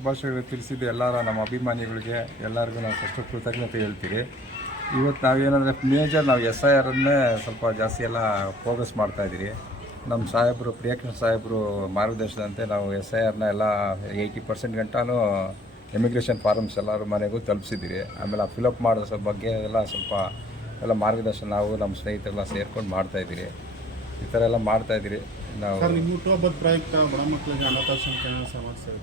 ಶುಭಾಶಯಗಳು ತಿಳಿಸಿದ್ದು ಎಲ್ಲರ ನಮ್ಮ ಅಭಿಮಾನಿಗಳಿಗೆ ಎಲ್ಲರಿಗೂ ನಾವು ಫಸ್ಟು ಕೃತಜ್ಞತೆ ಹೇಳ್ತೀವಿ. ಇವತ್ತು ನಾವೇನಂದರೆ ಮೇಜರ್ ನಾವು SIRನ್ನೇ ಸ್ವಲ್ಪ ಜಾಸ್ತಿ ಎಲ್ಲ ಫೋಕಸ್ ಮಾಡ್ತಾಯಿದ್ದೀರಿ. ನಮ್ಮ ಸಾಹೇಬರು ಪ್ರಿಯಕೃಷ್ಣ ಸಾಹೇಬರು ಮಾರ್ಗದರ್ಶನದಂತೆ ನಾವು SIRನ ಎಲ್ಲ 80% ಗಂಟನೂ ಇಮಿಗ್ರೇಷನ್ ಫಾರ್ಮ್ಸ್ ಎಲ್ಲರ ಮನೆಗೂ ತಲುಪಿಸಿದ್ದೀರಿ. ಆಮೇಲೆ ಆ ಫಿಲಪ್ ಮಾಡೋ ಬಗ್ಗೆ ಎಲ್ಲ ಸ್ವಲ್ಪ ಎಲ್ಲ ಮಾರ್ಗದರ್ಶನ ನಾವು ನಮ್ಮ ಸ್ನೇಹಿತರೆಲ್ಲ ಸೇರ್ಕೊಂಡು ಮಾಡ್ತಾಯಿದ್ದೀರಿ. ಈ ಥರ ಎಲ್ಲ ಮಾಡ್ತಾಯಿದ್ದೀರಿ. ನಾವು ಪ್ರಯುಕ್ತ ಬಡ ಮಕ್ಕಳಿಗೆ ಅನ್ನದಾಸೋಹ ಸಮಸ್ಯೆ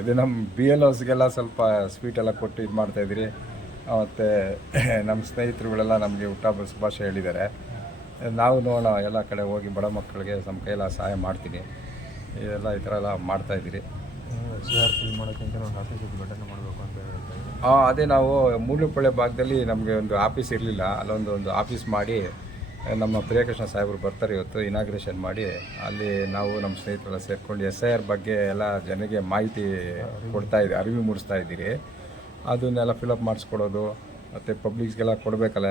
ಇದು ನಮ್ಮ BLOಸ್ಗೆಲ್ಲ ಸ್ವಲ್ಪ ಸ್ವೀಟೆಲ್ಲ ಕೊಟ್ಟು ಇದು ಮಾಡ್ತಾಯಿದ್ದೀರಿ. ಮತ್ತು ನಮ್ಮ ಸ್ನೇಹಿತರುಗಳೆಲ್ಲ ನಮಗೆ ಹುಟ್ಟುಹಬ್ಬದ ಶುಭಾಶಯ ಹೇಳಿದ್ದಾರೆ. ನಾವು ನೋಡೋಣ ಎಲ್ಲ ಕಡೆ ಹೋಗಿ ಬಡ ಮಕ್ಕಳಿಗೆ ನಮ್ಮ ಕೈಯೆಲ್ಲ ಸಹಾಯ ಮಾಡ್ತೀನಿ. ಇದೆಲ್ಲ ಈ ಥರ ಎಲ್ಲ ಮಾಡ್ತಾಯಿದ್ದೀರಿ. ಅದೇ ನಾವು ಮೂಡ್ಲುಪಳ್ಳಿ ಭಾಗದಲ್ಲಿ ನಮಗೆ ಒಂದು ಆಫೀಸ್ ಇರಲಿಲ್ಲ. ಅಲ್ಲೊಂದು ಆಫೀಸ್ ಮಾಡಿ ನಮ್ಮ ಪ್ರಿಯಕೃಷ್ಣ ಸಾಹೇಬರು ಬರ್ತಾರೆ ಇವತ್ತು ಇನಾಗ್ರೇಷನ್ ಮಾಡಿ. ಅಲ್ಲಿ ನಾವು ನಮ್ಮ ಸ್ನೇಹಿತರೆಲ್ಲ ಸೇರ್ಕೊಂಡು SIR ಬಗ್ಗೆ ಎಲ್ಲ ಜನರಿಗೆ ಮಾಹಿತಿ ಕೊಡ್ತಾಯಿದ್ದೀವಿ, ಅರಿವು ಮೂಡಿಸ್ತಾ ಇದ್ದೀರಿ. ಅದನ್ನೆಲ್ಲ ಫಿಲಪ್ ಮಾಡಿಸ್ಕೊಡೋದು ಮತ್ತು ಪಬ್ಲಿಕ್ಸ್ಗೆಲ್ಲ ಕೊಡಬೇಕಲ್ಲ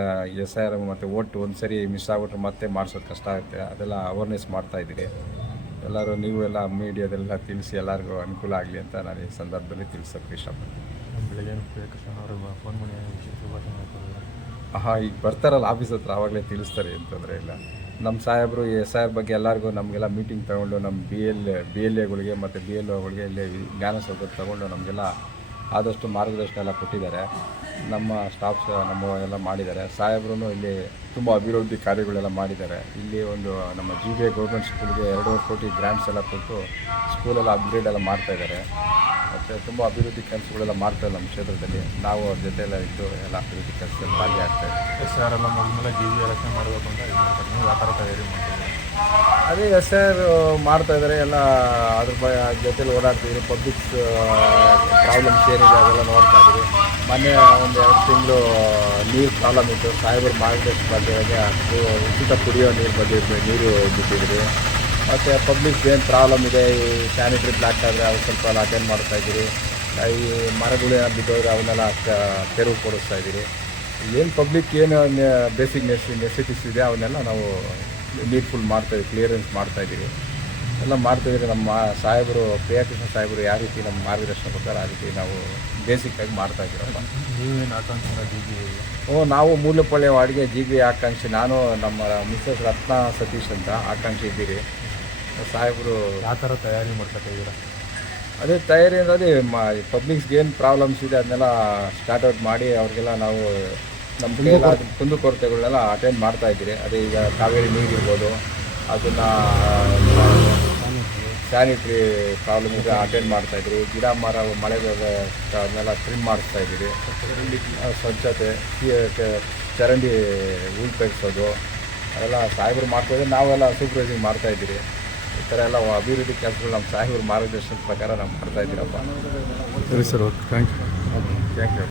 SIR ಮತ್ತು ಓಟ್ ಒಂದು ಸರಿ ಮಿಸ್ ಆಗ್ಬಿಟ್ರೆ ಮತ್ತೆ ಮಾಡಿಸೋದು ಕಷ್ಟ ಆಗುತ್ತೆ. ಅದೆಲ್ಲ ಅವೇರ್ನೆಸ್ ಮಾಡ್ತಾಯಿದ್ದೀರಿ. ಎಲ್ಲರೂ ನೀವು ಎಲ್ಲ ಮೀಡಿಯಾದೆಲ್ಲ ತಿಳಿಸಿ ಎಲ್ಲರಿಗೂ ಅನುಕೂಲ ಆಗಲಿ ಅಂತ ನಾನು ಈ ಸಂದರ್ಭದಲ್ಲಿ ತಿಳಿಸೋಕ್ಕೆ ಇಷ್ಟಪಡ್ತೀನಿ. ಬೆಳಗ್ಗೆ ಪ್ರಿಯಕೃಷ್ಣ ಅವರು ಫೋನ್ ಮಾಡಿ ಈಗ ಬರ್ತಾರಲ್ಲ ಆಫೀಸ್ ಹತ್ರ ಆವಾಗಲೇ ತಿಳಿಸ್ತಾರೆ, ಅಂತಂದರೆ ಇಲ್ಲ. ನಮ್ಮ ಸಾಹೇಬರು SIR ಬಗ್ಗೆ ಎಲ್ಲರಿಗೂ ನಮಗೆಲ್ಲ ಮೀಟಿಂಗ್ ತೊಗೊಂಡು ನಮ್ಮ BLAಗಳಿಗೆ ಮತ್ತು BLOಗಳಿಗೆ ಇಲ್ಲಿ ಜ್ಞಾನಸೌಧ ತೊಗೊಂಡು ನಮಗೆಲ್ಲ ಆದಷ್ಟು ಮಾರ್ಗದರ್ಶನ ಎಲ್ಲ ಕೊಟ್ಟಿದ್ದಾರೆ. ನಮ್ಮ ಸ್ಟಾಫ್ಸ್ ಎಲ್ಲ ಮಾಡಿದ್ದಾರೆ. ಸಾಹೇಬ್ರು ಇಲ್ಲಿ ತುಂಬ ಅಭಿವೃದ್ಧಿ ಕಾರ್ಯಗಳೆಲ್ಲ ಮಾಡಿದ್ದಾರೆ. ಇಲ್ಲಿ ಒಂದು ನಮ್ಮ GBA ಗೌರ್ಮೆಂಟ್ ಸ್ಕೂಲ್ಗೆ 2.5 ಕೋಟಿ ಗ್ರ್ಯಾಂಟ್ಸ್ ಎಲ್ಲ ಕೊಟ್ಟು ಸ್ಕೂಲೆಲ್ಲ ಅಪ್ಗ್ರೇಡ್ ಎಲ್ಲ ಮಾಡ್ತಾಯಿದ್ದಾರೆ. ಮತ್ತು ತುಂಬ ಅಭಿವೃದ್ಧಿ ಕೆಲಸಗಳೆಲ್ಲ ಮಾಡ್ತಾರೆ ನಮ್ಮ ಕ್ಷೇತ್ರದಲ್ಲಿ. ನಾವು ಅವ್ರ ಜೊತೆ ಎಲ್ಲ ಇದ್ದು ಎಲ್ಲ ಅಭಿವೃದ್ಧಿ ಕೆಲಸದಲ್ಲಿ ಭಾಗಿಯಾಗ್ತಾಯಿದ್ದೀವಿ. SIR ಎಲ್ಲ ಮುಗಿದ್ಮೇಲೆ GBA ಎಲೆಕ್ಷನ್ ಮಾಡಬೇಕು ಅಂತ ಇದು ಮಾಡ್ತಾರೆ. ನೀವು ಯಾವ ಥರ ತಯಾರಿ ಮಾಡ್ತಿದ್ದೀರಿ? ಅದೇ SIR ಮಾಡ್ತಾಯಿದ್ದಾರೆ. ಎಲ್ಲ ಅದ್ರ ಜೊತೆಲಿ ಓಡಾಡ್ತಿದ್ದೀರಿ. ಪಬ್ಲಿಕ್ಸ್ ಪ್ರಾಬ್ಲಮ್ಸ್ ಏನಿದೆ ಅದೆಲ್ಲ ನೋಡ್ತಾ ಇದ್ದೀರಿ. ಮೊನ್ನೆ ಒಂದು 2 ತಿಂಗಳು ನೀರು ಪ್ರಾಬ್ಲಮ್ ಇತ್ತು. ಸಾಹೇಬರು ಮಾರ್ಗದರ್ಶನ ಬಗ್ಗೆ ಉಚಿತ ಕುಡಿಯೋ ನೀರು ಬಗ್ಗೆ ನೀರು ಬಿಟ್ಟಿದ್ದೀರಿ. ಮತ್ತು ಪಬ್ಲಿಕ್ಸ್ ಏನು ಪ್ರಾಬ್ಲಮ್ ಇದೆ, ಈ ಸ್ಯಾನಿಟ್ರಿ ಬ್ಲಾಕ್ ಆದರೆ ಅವು ಸ್ವಲ್ಪ ಎಲ್ಲ ಅಟೆಂಡ್ ಮಾಡ್ತಾಯಿದ್ದೀರಿ. ಈ ಮರಗಳು ಏನೋ ಬಿದ್ದೋದ್ರೆ ಅವನ್ನೆಲ್ಲ ತೆರವು ಕೊಡಿಸ್ತಾ ಇದ್ದೀರಿ. ಏನು ಪಬ್ಲಿಕ್ ಏನು ಬೇಸಿಕ್ ನೆಸಿಟೀಸ್ ಇದೆ ಅವನ್ನೆಲ್ಲ ನಾವು ನೀಡ್ಫುಲ್ ಮಾಡ್ತಾಯಿದ್ದೀವಿ, ಕ್ಲಿಯರೆನ್ಸ್ ಮಾಡ್ತಾಯಿದ್ದೀರಿ. ಎಲ್ಲ ಮಾಡ್ತಾಯಿದ್ದೀರಿ. ನಮ್ಮ ಸಾಹೇಬರು ಪ್ರಿಯಕೃಷ್ಣ ಸಾಹೇಬರು ಯಾವ ರೀತಿ ನಮ್ಮ ಮಾರ್ಗದರ್ಶನ ಕೊಡ್ತಾರೆ ಆ ರೀತಿ ನಾವು ಬೇಸಿಕ್ಕಾಗಿ ಮಾಡ್ತಾಯಿದ್ದೀರಪ್ಪ. ನೀವೇನು ಆಕಾಂಕ್ಷೆ GBA? ನಾವು ಮೂಡ್ಲುಪಳ್ಳಿ ವಾರ್ಡ್ಗೆ GBA ಆಕಾಂಕ್ಷಿ. ನಾನು ನಮ್ಮ ಮಿಸ್ಸಸ್ ರತ್ನ ಸತೀಶ್ ಅಂತ ಆಕಾಂಕ್ಷಿ ಇದ್ದೀರಿ. ಸಾಹೇಬರು ಯಾವ ಥರ ತಯಾರಿ ಮಾಡ್ಕೊತಾಯಿದ್ದೀರಾ? ಅದೇ ತಯಾರಿ ಅಂದರೆ ಅದೇ ಪಬ್ಲಿಕ್ಸ್ಗೆ ಏನು ಪ್ರಾಬ್ಲಮ್ಸ್ ಇದೆ ಅದನ್ನೆಲ್ಲ ಸ್ಟಾರ್ಟ್ ಔಟ್ ಮಾಡಿ ಅವ್ರಿಗೆಲ್ಲ ನಾವು ನಮ್ಮ ಕೈಯೆಲ್ಲ ಕುಂದುಕೊರತೆಗಳನ್ನೆಲ್ಲ ಅಟೆಂಡ್ ಮಾಡ್ತಾಯಿದ್ದೀರಿ. ಅದೇ ಈಗ ಕಾವೇರಿ ನೀರಿರ್ಬೋದು, ಅದನ್ನು ಸ್ಯಾನಿಟ್ರಿ ಪ್ರಾಬ್ಲಮ್ ಇದೆ ಅಟೆಂಡ್ ಮಾಡ್ತಾಯಿದ್ದೀರಿ. ಗಿಡ ಮರ ಮಳೆ ಅದನ್ನೆಲ್ಲ ಟ್ರಿಮ್ ಮಾಡಿಸ್ತಾಯಿದ್ದೀರಿ. ಸ್ವಚ್ಛತೆ, ಚರಂಡಿ ಹೂಳು ತೆಗೆಸೋದು ಅದೆಲ್ಲ ಸಾಹೇಬರು ಮಾಡ್ತಾಯಿದ್ದೀರಿ. ನಾವೆಲ್ಲ ಸೂಪರ್ವೈಸಿಂಗ್ ಮಾಡ್ತಾಯಿದ್ದೀರಿ. ಈ ಥರ ಎಲ್ಲ ಅಭಿವೃದ್ಧಿ ಕೆಲಸಗಳು ನಮ್ಮ ಸಾಹೇಬರ ಮಾರ್ಗದರ್ಶನದ ಪ್ರಕಾರ ನಾವು ಮಾಡ್ತಾಯಿದ್ದೀರಪ್ಪ. ಸರಿ ಸರ್, ಓಕೆ, ಥ್ಯಾಂಕ್ ಯು.